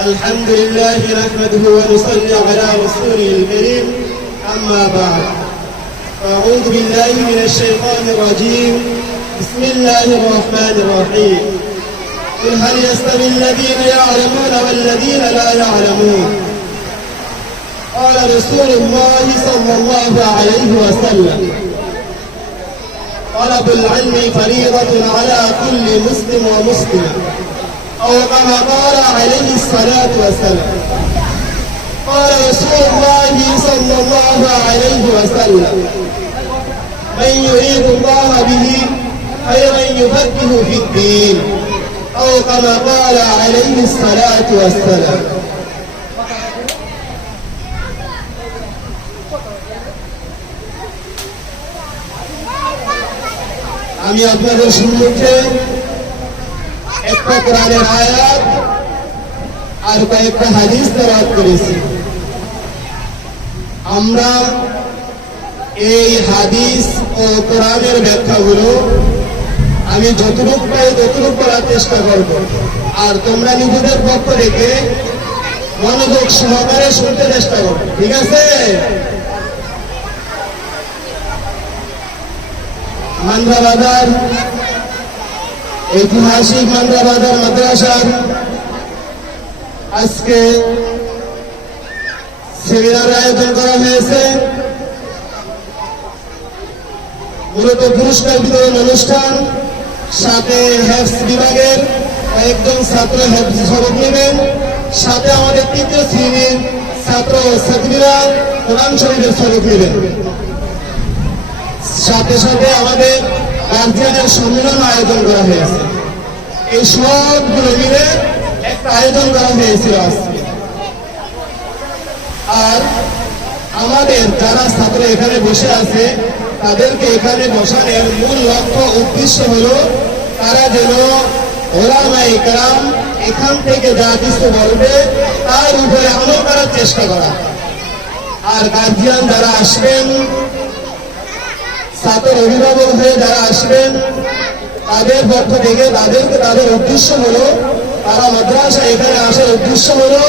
الحمد لله نحمده ونصلي على رسوله الكريم أما بعد أعوذ بالله من الشيطان الرجيم بسم الله الرحمن الرحيم قل هل يستوي الذين يعلمون والذين لا يعلمون قال رسول الله صلى الله عليه وسلم طلب العلم فريضة على كل مسلم ومسلمة أو كما قال عليه الصلاة والسلام قال رسول الله صلى الله عليه وسلم من يريد الله به خيرا يفقهه في الدين أو كما قال عليه الصلاة والسلام আমি আপনাদের সম্মুখে একটা কোরআনের আয়াত আর কয়েকটা হাদিস তেলাওয়াত করেছি। আমরা এই হাদিস ও কোরআনের ব্যাখ্যাগুলো আমি যতটুকু পাই ততটুকু করার চেষ্টা করব, আর তোমরা নিজেদের পক্ষ থেকে মনোযোগ সহকারে শুনতে চেষ্টা করো, ঠিক আছে? মান্দ্রাবাজার ঐতিহাসিক মান্দ্রাবাজার মাদ্রাসার আজকে সেমিনার আয়োজন করা হয়েছে। মূলত পুরস্কার বিতরণ অনুষ্ঠান, সাথে হেফজ বিভাগের কয়েকজন ছাত্র হেফজ সবক নেবেন, সাথে আমাদের তৃতীয় শ্রেণীর ছাত্র ছাত্রীরা কোরআন শরীফের সবক নেবেন, সাথে সাথে আমাদের গার্জিয়ানের সম্মেলন আয়োজন করা হয়েছে। এই সবগুলো মিলে একটা আয়োজন করা হয়েছিল আজকে। আর আমাদের যারা ছাত্র এখানে বসে আছে তাদেরকে এখানে বসানোর মূল লক্ষ্য উদ্দেশ্য হলো তারা যেন ওলামায়ে কেরাম এখান থেকে যা কিছু বলবে তার উপরে আমল করার চেষ্টা করা। আর গার্জিয়ান যারা আসবেন, ছাত্র অভিভাবক হয়ে যারা আসবেন, তাদের পক্ষ থেকে তাদের উদ্দেশ্য হলো, তারা মাদ্রাসা এখানে আসার উদ্দেশ্য হলো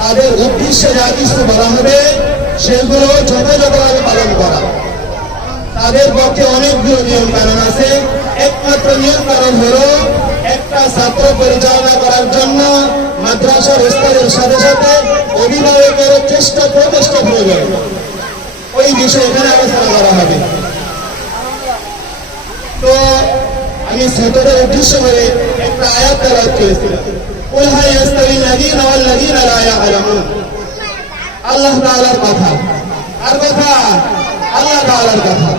তাদের উদ্দেশ্যে যা কিছু বলা হবে সেগুলো যথাযথভাবে পালন করা। তাদের পক্ষে অনেকগুলো নিয়ম কানুন আছে। একমাত্র নিয়ম কানুন হলো একটা ছাত্র পরিচালনা করার জন্য মাদ্রাসার স্তরের সাথে সাথে অভিভাবকের প্রচেষ্টা প্রয়োজন। ওই বিষয়ে এখানে আলোচনা করা হবে। তো আমি ছাত্রদের উদ্দেশ্য করে একটা আয়াত তেলাওয়াত করেছিলাম, কুল হাল ইয়াস্তাবিল লাযীনা ওয়াল লাযীনা লা ইয়া'লামুন। আল্লাহ তাআলার কথা, আর কথা আল্লাহ তাআলার কথা।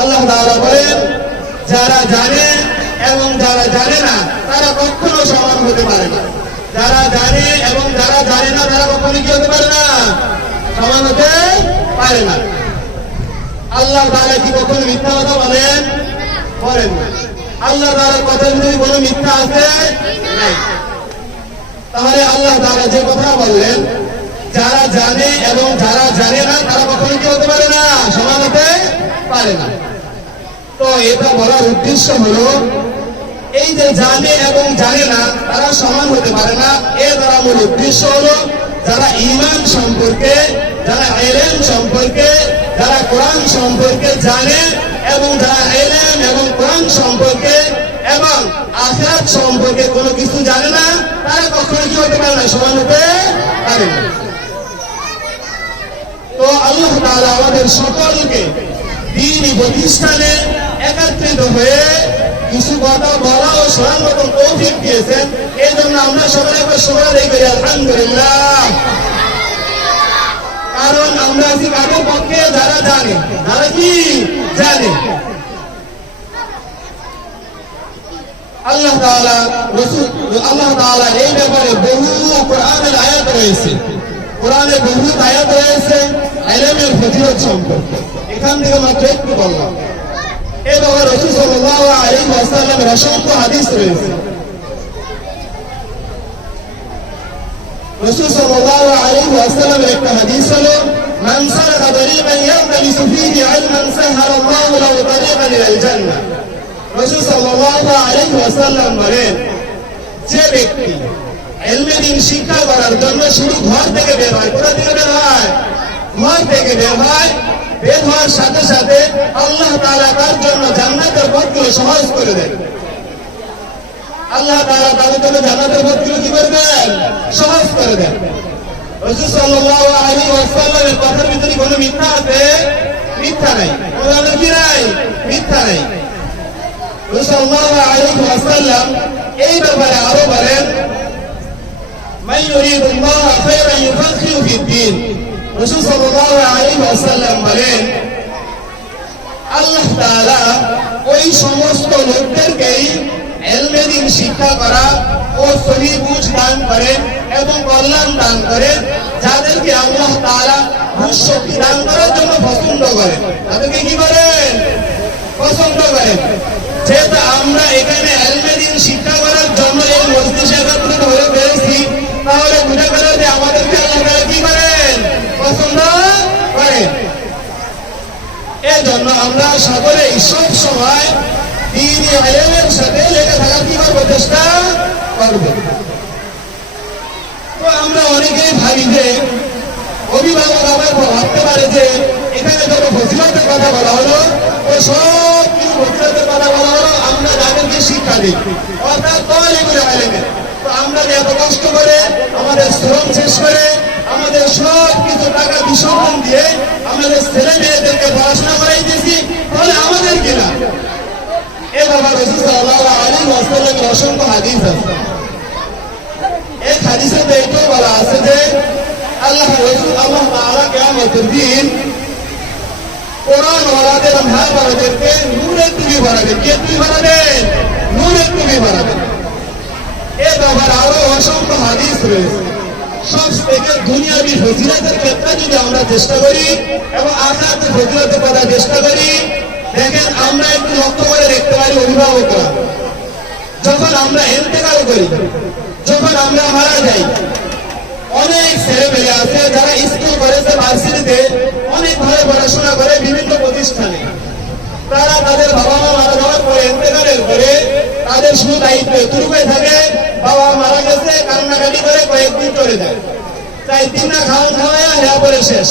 আল্লাহ তাআলা বলেন, যারা জানে এবং যারা জানে না তারা কখনো সমান হতে পারে না। যারা জানে এবং যারা জানে না তারা কখনো কি হতে পারে না? সমান হতে পারে না। আল্লাহ তাআলা কি কখনো মিথ্যা কথা বলেন? বলেন না। আল্লাহ তাআলার কথার ভিতরে কোনো মিথ্যা আছে? নাই। তাহলে আল্লাহ তাআলা যে কথা বললেন, যারা জানে এবং যারা জানে না তারা কখনো কি হতে পারে না? সমান হতে পারে না। তো এটা বলার উদ্দেশ্য হলো এই যে জানে এবং জানে না তারা সমান হতে পারে না, এর দ্বারা মূল উদ্দেশ্য হলো যারা ঈমান সম্পর্কে, যারা ইলম সম্পর্কে, যারা কোরআন সম্পর্কে জানে এবং যারা ইলম এবং কোরআন সম্পর্কে এবং আখিরাত সম্পর্কে কোনো কিছু জানে না তারা কখনো কি হতে পারে না? সমান হতে পারে না। তো আল্লাহ তাআলা আমাদের সকলকে দ্বীনি প্রতিষ্ঠানে একত্রিত হয়ে কিছু কথা বলা ও শোনার মতন তৌফিক দিয়েছেন। এই জন্য আমরা সবাই একবার সবাই করি আলহামদুলিল্লাহ। কারণ আমরা আছি কারোর পক্ষে যারা জানে, যারা কি জানে। আল্লাহ তাআলা এই ব্যাপারে বহু কোরআনের আয়াত রয়েছে, কোরআনে বহু আয়াত রয়েছে ইলমের ফজিলত সম্পর্কে। এখান থেকে মাত্র একটু বললাম। এই ব্যাপারে রাসূল সাল্লাল্লাহু আলাইহি ওয়াসাল্লামের অসংখ্য হাদিস রয়েছে। রাসূল সাল্লাল্লাহু আলাইহি ওয়াসাল্লামের একটা হাদিস হলো, মান সালাকা তরিকান ইয়ালতামিসু ফীহি ইলমান সাহহালাল্লাহু লাহু তরিকান ইলাল জান্নাহ। রাসূল সাল্লাল্লাহু আলাইহি ওয়াসাল্লাম বলেন, যে ব্যক্তি দিন শিক্ষা করার জন্য শুধু ঘর থেকে বের হয়। কোথা থেকে বের হয়? ঘর থেকে বের হয়। বের হওয়ার সাথে সাথে আল্লাহ তাআলা তার জন্য জান্নাতের পথগুলো সহজ করে দেন। আল্লাহ তাআলা তাদের জন্য জান্নাতের পথগুলো কি করবেন? সহজ করে দেন। রাসূল সাল্লাল্লাহু আলাইহি ওয়াসাল্লামের কথার ভিতরে কোনো মিথ্যা আছে? মিথ্যা নাই। কোরআনে কি নাই? মিথ্যা নাই। রাসূল সাল্লাল্লাহু আলাইহি ওয়াসাল্লাম এই ব্যাপারে আরো বলেন, মান ইউরিদুল্লাহু খায়রান ইউফাক্কিহু ফিদ-দ্বীন। রাসূল সাল্লাল্লাহু আলাইহি ওয়াসাল্লাম বলেন, আল্লাহ তাআলা ওই সমস্ত লোকদেরকেই ইলমে দ্বীন শিক্ষা করা ও সহিহ বুঝ দান করেন এবং কল্যাণ দান করেন, যাদেরকে আল্লাহ তাআলা বুঝ শক্তি দান করার জন্য পছন্দ করেন। তাদেরকে কি করেন? পছন্দ করেন। যেহেতু আমরা এখানে ইলমে দ্বীন শিক্ষা করার জন্য এই মজলিসে একত্রিত হয়ে পেরেছি, তাহলে বুঝা গেল যে আমাদেরকে আল্লাহ তাআলা কি করেন? পছন্দ করেন। এই জন্য আমরা সকলেই সব সময় দ্বীনি ইলমের সাথে লেগে থাকার কি করবো? চেষ্টা করবো। তো আমরা অনেকেই ভাবি যে অভিভাবক আবার ভাবতে পারে যে এখানে যত ফজিলতের কথা বলা হলো, ওই সব কিছু ফজিলতের কথা বলা হলো, আমরা যাদেরকে শিক্ষা দিই অর্থাৎ তালিবুল ইলম। তো আমরা যে এত কষ্ট করে আমাদের শ্রম শেষ করে আমাদের সব কিছু টাকা বিসর্জন দিয়ে আমাদের ছেলে মেয়েদেরকে পড়াশোনা করাইতেছি, তাহলে আমাদের কিনা? এই ব্যাপারে রাসূল সাল্লাল্লাহু আলাইহি ওয়াসাল্লামের অসংখ্য হাদিস আছে। এক হাদিসে এইটাও বলা আছে যে আল্লাহ তাআলা কিয়ামতের দিন কোরআন ওয়ালাদের ভাই বোনদেরকে নূরের টুপি পরাবেন। কে টুপি পরাবেন? নূরের টুপি পরাবেন। এই ব্যাপারে আরো অসংখ্য হাদিস রয়েছে। সব থেকে দুনিয়াবি ফজিলতের ক্ষেত্রে যদি আমরা চেষ্টা করি এবং আখিরাতের ফজিলতের কথা চেষ্টা করি, দেখেন আমরা একটু লক্ষ্য করে দেখতে পারি অভিভাবকরা যখন আমরা ইন্তেকাল করি, যখন আমরা মারা যাই, অনেক ছেলে মেয়ে আছে যারা স্কুল কলেজে ভার্সিটিতে অনেক ভালো পড়াশোনা করে বিভিন্ন প্রতিষ্ঠানে, তারা তাদের বাবা মা মারা যাওয়ার পরে ইন্তেকালের পরে তাদের শুধু দায়িত্ব এতটুকুই থাকে, বাবা মারা গেছে কান্নাকাটি করে কয়েকদিন চলে যায়, তাই দিন না খাওয়া খাওয়া হ্যাঁ পরে শেষ।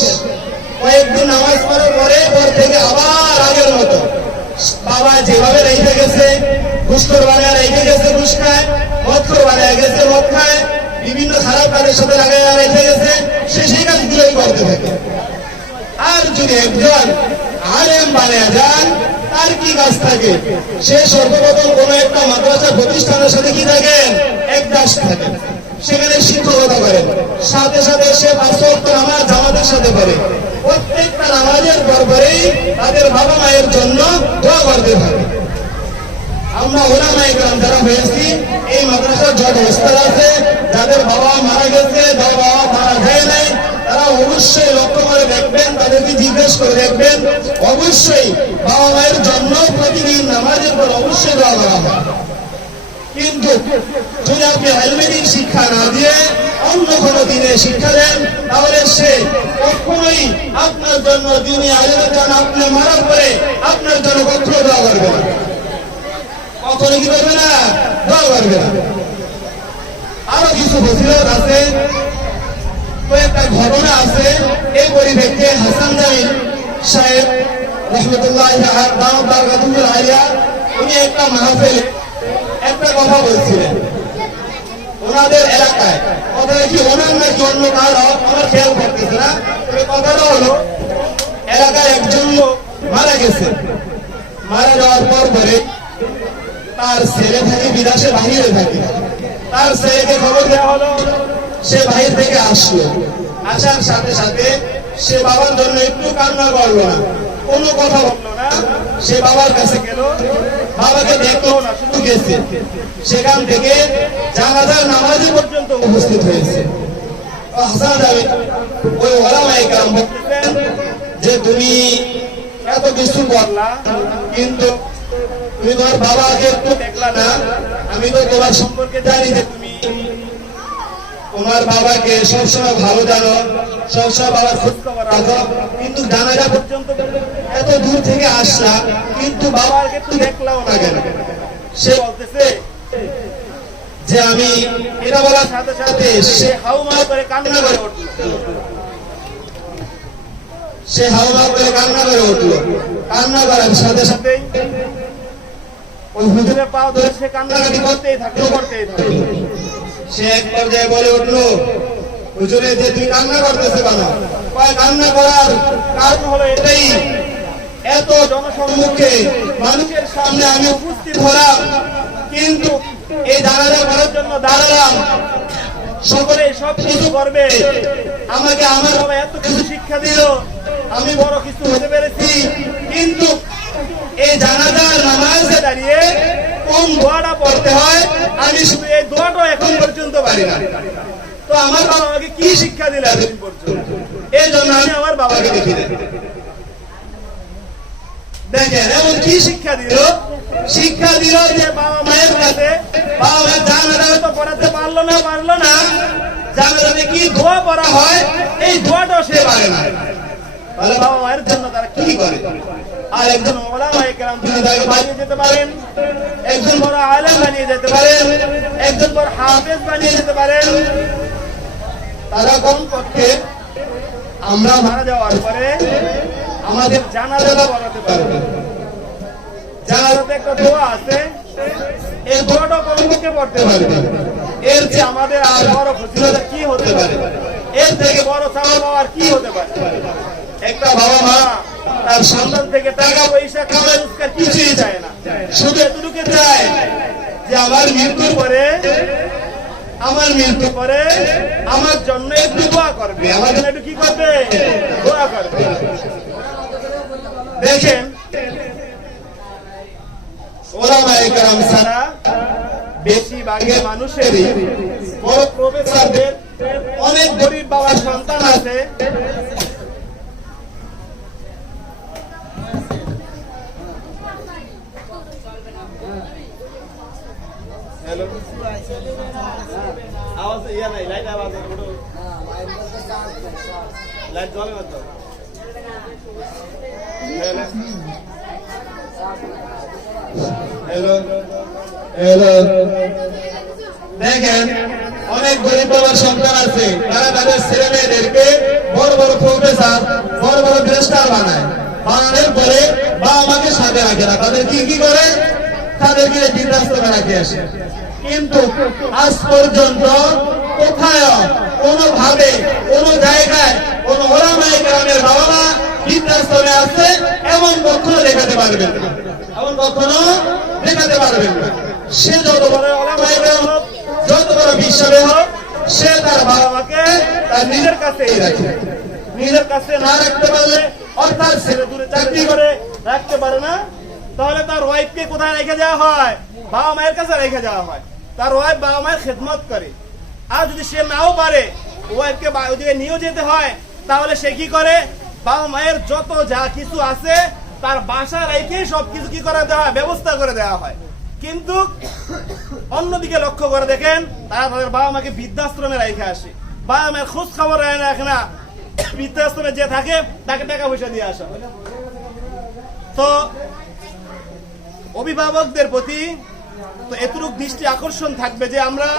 কয়েকদিন নামাজ পড়ার পরে পর থেকে আবার আগের মতো বাবা যেভাবে রেখে গেছে, ঘুষখোর বানায় রেখে গেছে ঘুষ খায়, মদখোর বানায় গেছে মদ খায়, বিভিন্ন খারাপ কাজের সাথে লাগাইয়া রেখে গেছে, সে সেই কাজগুলোই করতে থাকে। আর যদি একজন আলেম বানায় যান, তার কি কাজ থাকে? সে সর্বপ্রথম কোন একটা মাদ্রাসা প্রতিষ্ঠানের সাথে কি থাকেন? একদাস থাকেন, সেখানে শিক্ষকতা করেন, সাথে সাথে সে 5 ওয়াক্ত নামাজ জামাতের সাথে পড়ে, প্রত্যেকটা নামাজের পরপরেই তাদের বাবা মায়ের জন্য দোয়া করতে থাকে। আমরা উলামায়ে কেরাম যারা হয়েছি, এই মাদ্রাসার যত ওস্তাদ আছে যাদের বাবা মারা গেছে, যার বাবা মারা যায় নাই, তারা অবশ্যই লক্ষ্য করে দেখবেন, তাদেরকে জিজ্ঞেস করে দেখবেন, অবশ্যই বাবা মায়ের জন্য প্রতিদিন নামাজের পর অবশ্যই দোয়া করা হয়। কিন্তু যদি আপনি ইলমে দ্বীন শিক্ষা না দিয়ে অন্য কোনো দিনে শিক্ষা দেন, তাহলে সে কখনোই আপনার জন্য দ্বীনি ইলমের জন্য আপনি মারার পরে আপনার জন্য কখনো দোয়া করবে না, কখনো কি করবে না? দোয়া করবে না। আরো কিছু ফজিলত আছে, কয়েকটা ঘটনা আছে। এই পরিপ্রেক্ষিতে হাসান জামিল সাহেব রাহমাতুল্লাহি আলাইহি উনি একটা মাহফিলে একটা কথা বলছিলেন ওনাদের এলাকায়। কথাটা কি ওনার নাকি অন্য কারো আমার খেয়াল করতেছে না, তবে কথাটা হলো এলাকায় একজন লোক মারা গেছে, মারা যাওয়ার পরে তার ছেলে থাকে বিদেশে বাহিরে থাকে, তার ছেলেকে খবর দেওয়া হলো, সে বাহির থেকে আসলো, আসার সাথে সাথে সে বাবার জন্য একটু কান্না করলো না, কোনো কথা বললো না, সে বাবার কাছে গেল, বাবাকে দেখলো না, শুধু গেছে, সেখান থেকে জানাজার নামাজে পর্যন্ত উপস্থিত হয়েছে। হাসান জামিল ওই উলামায়ে কেরাম বলতেন যে তুমি এত কিছু করলা, কিন্তু তুমি তোমার বাবাকে একটু দেখলা না, আমি তো তোমার সম্পর্কে জানি যে তুমি তোমার বাবাকে সবসময় ভালো জানো, সবসময় বাবার খোঁজ খবর রাখো, কিন্তু জানাজা পর্যন্ত এত দূর থেকে আসলা, কিন্তু বাবাকে একটু দেখলাও না কেন? সে বলতেছে যে আমি এটা বলার সাথে সাথে সে হাউমাউ করে কান্না করে উঠল। সে হাউমাউ করে কান্না করে উঠল। কান্না করার সাথে সাথে ওই হুজুরের পা ধরে সে কান্নাকাটি করতেই থাকলো। সে এক পর্যায়ে বলে উঠলো, হুজুরে যে তুই কান্না করতেছে কেন? কান্না করার কারণ হলো এটাই, এত জনসম্মুখে মানুষের সামনে আমি উপস্থিত হলাম, কিন্তু এই জানাজা করার জন্য দাঁড়ালাম, সকলে সব কিছু করবে, আমাকে আমার বাবা এত কিছু শিক্ষা দিল, আমি বড় কিছু হতে পেরেছি, কিন্তু এই জানাজার নামাজে দাঁড়িয়ে কোন দোয়াটা পড়তে হয় আমি শুধু এই দোয়াটা এখন পর্যন্ত পারি না। তো আমার বাবা আমাকে কি শিক্ষা দিল এতদিন পর্যন্ত? এই জন্য আমি আমার বাবাকে দেখি না। দেখেন এমন কি শিক্ষা দিল? শিক্ষা দিল যে বাবা মায়ের কাছে বাবা মায়ের জানাজা তো পড়াতে পারলো না, জানাজাতে কি দোয়া পড়া হয় এই দোয়াটাও সে পারে না। তাহলে বাবা মায়ের জন্য তারা কি করে? আর একজন ওলামায়ে কেরাম তিনি তাকে বানিয়ে যেতে পারেন, একজন বড় আলেম বানিয়ে যেতে পারেন, একজন বড় হাফেজ বানিয়ে যেতে পারেন। তারা কমপক্ষে আমরা মারা যাওয়ার পরে আমাদের জানাজাটা পড়াতে পারবে। জানাজাতে একটা দোয়া আছে, এই দোয়াটা কমপক্ষে পড়তে পারবে। এর যে আমাদের আর বড় ফজিলত কি হতে পারে? এর থেকে বড় চাওয়া পাওয়ার কি হতে পারে? একটা বাবা মা তার সন্তান থেকে টাকা পয়সা খাবার রোজগার কিছুই চায় না, শুধু এতটুকু চায় যে আমার মৃত্যুর পরে আমার জন্য একটু দোয়া করবে, আমার জন্য একটু কি করবে? দোয়া করবে। দেখেন ওলামায়ে কেরাম ছাড়া বেশিরভাগের মানুষেরই, বড় প্রফেসরদের অনেক গরিব বাবার সন্তান আছে, আওয়াজ ইয়া নাই, লাইট আওয়াজ লাইট জ্বলে না তো। দেখেন অনেক গরিব বাবার সন্তান আছে, তারা তাদের ছেলে মেয়েদেরকে বড় বড় প্রফেসর, বড় বড় ব্যারিস্টার বানায়। বানানোর পরে বাবা মাকে সাথে রাখে না, তাদের কি করে? তাদেরকে বৃদ্ধাশ্রমে রাখে আসে। কিন্তু আজ পর্যন্ত কোথায় কোনোভাবে কোন জায়গায় কোন ওলামায়ে কেরামের বাবা মা বৃদ্ধাশ্রমে আছে এমন কখনো দেখাতে পারবেন না, সে যত বড় ওলামায়ে কেরাম হোক, যত বড় বিশ্বাসী হোক, সে তার বাবা মাকে তার নিজের কাছেই রাখে। নিজের কাছে না রাখতে পারলে, অর্থাৎ ছেলে দূরে চাকরি করে রাখতে পারে না, তাহলে তার ওয়াইফকে কোথায় রেখে যাওয়া হয়? বাবা মায়ের কাছে রেখে যাওয়া হয়। তার ওয়াইফ বাবা মায়ের খেদমত করে। আর যদি সে নাও পারে ওয়াইফকে ওইদিকে নিয়েও যেতে হয়, তাহলে সে কি করে? বাবা মায়ের যত যা কিছু আছে তার বাসা রেখে সবকিছু কি করে দেওয়া হয়? ব্যবস্থা করে দেওয়া হয়। কিন্তু অন্যদিকে লক্ষ্য করে দেখেন, তারা তাদের বাবা মাকে বৃদ্ধাশ্রমে রেখে আসে, বাবা মায়ের খোঁজ খবর রাখে না। বৃদ্ধাশ্রমে যে থাকে তাকে টাকা পয়সা দিয়ে আসা। তো অভিভাবকদের প্রতি তো এতটুকু দৃষ্টি আকর্ষণ থাকবে যে আমরা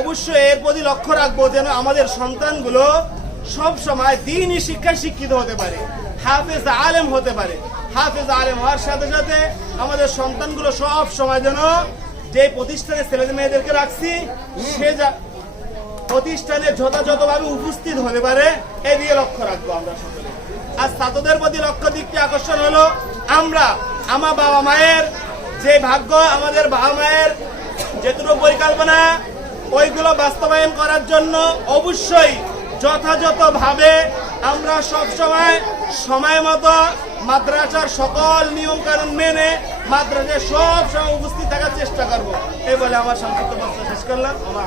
অবশ্যই এর প্রতি লক্ষ্য রাখবো যেন আমাদের সন্তানগুলো সব সময় দ্বীনি শিক্ষায় শিক্ষিত হতে পারে, হাফেজ আলেম হতে পারে। হাফেজ আলেম হওয়ার সাথে সাথে আমাদের সন্তানগুলো সব সময় যেন যে প্রতিষ্ঠানে ছেলে মেয়েদেরকে রাখছি সে প্রতিষ্ঠানে যথাযথভাবে উপস্থিত হতে পারে, এদিকে লক্ষ্য রাখবো আমরা সকলে। আর ছাত্রদের প্রতি লক্ষ্য দিকটি আকর্ষণ হলো আমরা আমার বাবা মায়ের যে ভাগ্য, আমাদের বাবা মায়ের যেটুকু পরিকল্পনা, ওইগুলো বাস্তবায়ন করার জন্য অবশ্যই যথাযথভাবে আমরা সবসময় সময় মতো মাদ্রাসার সকল নিয়ম কানুন মেনে মাদ্রাসায় সব সময় উপস্থিত থাকার চেষ্টা করবো। এই বলে আমার সংক্ষিপ্ত বক্তব্য শেষ করলাম। আমার